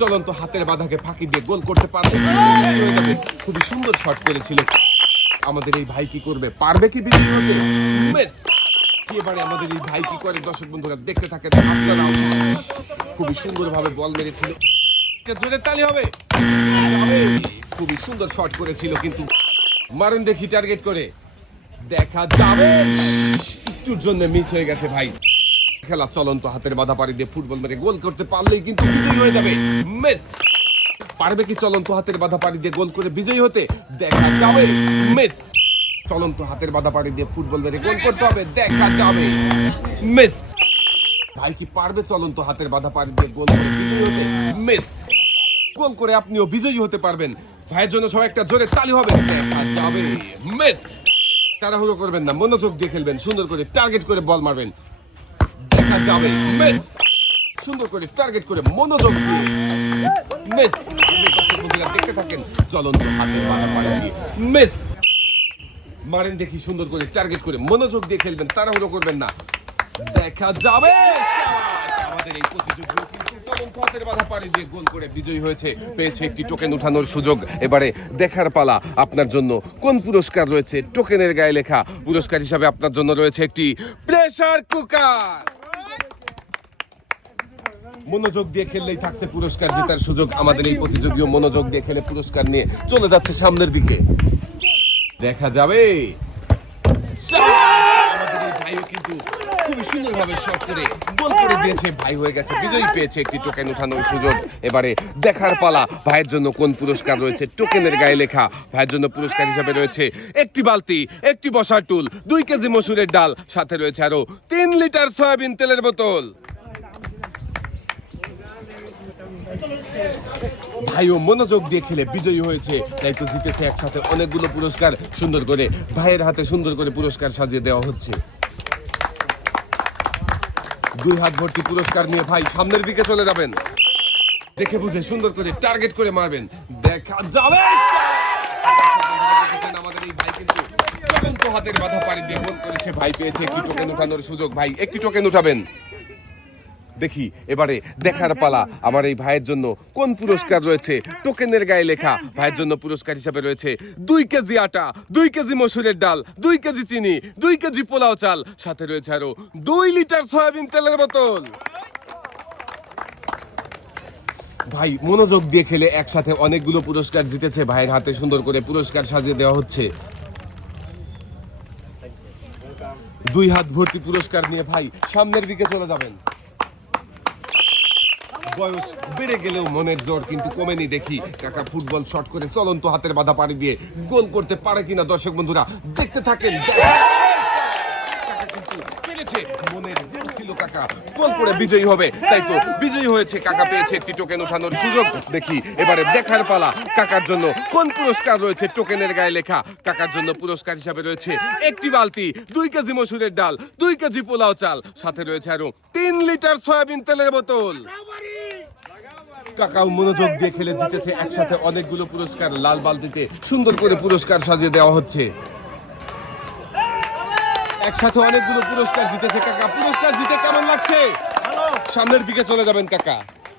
চলন্ত হাতের বাধাকে ফাঁকি দিয়ে গোল করতে পারবে খুবই সুন্দর শট করেছিল। আমাদের এই ভাই কি করবে? পারবে কি বিজয়ী এবারে আমাদের এই ভাই কি করে? দর্শক বন্ধুরা, দেখতে আপনারাও খুবই সুন্দরভাবে বল মেরেছিল। জোরে তালি হবে? খুবই সুন্দর শট করেছিল কিন্তু মারেন দেখি টার্গেট করে। দেখা যাবে। একটুর জন্য মিস হয়ে গেছে ভাই। খেলা চলন্ত হাতের বাধা পাড়ি দিয়ে ফুটবল মেরে গোল করতে পারলেই কিন্তু বিজয়ী হয়ে যাবে মিস। পারবে কি চলন্ত হাতের বাধা পাড়ি দিয়ে গোল করে বিজয়ী হতে? দেখা যাবে মিস। চলন্ত হাতের বাধা পাড়ি দিয়ে ফুটবল মেরে গোল করতে হবে, দেখা যাবে মিস। ভাই কি পারবে চলন্ত হাতের বাধা পাড়ি দিয়ে গোল করে বিজয়ী হতে? মিস। গোল করে আপনিও বিজয়ী হতে পারবেন। ভাইয়ের জন্য সবাই একটা জোরে তালি হবে, দেখা যাবে মিস। তাড়াহুড়ো করবেন না, মনোযোগ দিয়ে খেলবেন, সুন্দর করে টার্গেট করে বল মারবেন। যাবে। মিস! সুন্দর করে টার্গেট করে মনোযোগ মিস! মারেন দেখি সুন্দর করে টার্গেট করে মনোযোগ দিয়ে খেলবেন, তাড়াহুড়ো করবেন না। দেখা যাবে! আমাদের এই গোল করে বিজয়ী হয়েছে। পেয়েছে একটি টোকেন উঠানোর সুযোগ। এবারে দেখার পালা আপনার জন্য। কোন পুরস্কার রয়েছে? টোকেনের গায়ে লেখা পুরস্কার হিসাবে আপনার জন্য রয়েছে একটি প্রেসার কুকার মনোযোগ দিয়ে খেললেই থাকছে পুরস্কার, জেতার সুযোগ। আমাদের এই প্রতিযোগীও মনোযোগ দিয়ে খেলে পুরস্কার নিয়ে চলে যাচ্ছে সামনের দিকে। দেখা যাবে। পেয়েছে একটি টোকেন সুযোগ। এবারে দেখার পালা, ভাইয়ের জন্য কোন পুরস্কার রয়েছে? টোকেনের গায়ে লেখা, ভাইয়ের জন্য পুরস্কার হিসাবে রয়েছে একটি বালতি, একটি বসার টুল দুই কেজি মসুরের ডাল, সাথে রয়েছে আরও তিন লিটার সয়াবিন তেলের বোতল। ভাইও মনোযোগ দিয়ে খেলে বিজয়ী হয়েছে। তাই তো জিতেছে একসাথে অনেকগুলো পুরস্কার। সুন্দর করে ভাইয়ের হাতে সুন্দর করে পুরস্কার সাজিয়ে দেওয়া হচ্ছে। দুই হাত ভর্তি পুরস্কার নিয়ে ভাই সামনের দিকে চলে যাবেন। দেখে বুঝে সুন্দর করে টার্গেট করে মারবেন। দেখা যাবে! হাতের বাধা পাড়ি দিয়ে করেছে। ভাই পেয়েছে একটি টোকেন উঠানোর সুযোগ। ভাই, একটি টোকেন উঠাবেন। দেখি, এবারে দেখার পালা। আমার এই ভাইয়ের জন্য কোন পুরস্কার রয়েছে? টোকেনের গায়ে লেখা। ভাইয়ের জন্য পুরস্কার হিসাবে রয়েছে দুই কেজি আটা, দুই কেজি মসুরের ডাল, দুই কেজি চিনি, দুই কেজি পোলাও চাল। সাথে রয়েছে আরও দুই লিটার সয়াবিন তেলের বোতল। ভাই, মনোযোগ দিয়ে খেলে একসাথে অনেকগুলো পুরস্কার জিতেছে। ভাইয়ের হাতে সুন্দর করে পুরস্কার সাজিয়ে দেওয়া হচ্ছে। দুই হাত ভর্তি পুরস্কার নিয়ে ভাই সামনের দিকে চলে যাবেন। বয়স বেড়ে গেলেও মনের জোর কিন্তু কমেনি দেখি। কাকা ফুটবল শট করে চলন্ত হাতের বাধা পাড়ি দিয়ে গোল করতে পারে কিনা দর্শক বন্ধুরা, দেখতে থাকেন। একটি বালতি, দুই কেজি মসুরের ডাল, দুই কেজি পোলাও চাল। সাথে রয়েছে আরও তিন লিটার সয়াবিন তেলের বোতল। কাকাও মনোযোগ দিয়ে খেলে জিতেছে। একসাথে অনেকগুলো পুরস্কার, লাল বালতিতে সুন্দর করে পুরস্কার সাজিয়ে দেওয়া হচ্ছে। একসাথে অনেকগুলো পুরস্কার জিতেছে কাকা। পুরস্কার জিতে কেমন লাগছে? সামনের দিকে চলে যাবেন কাকা।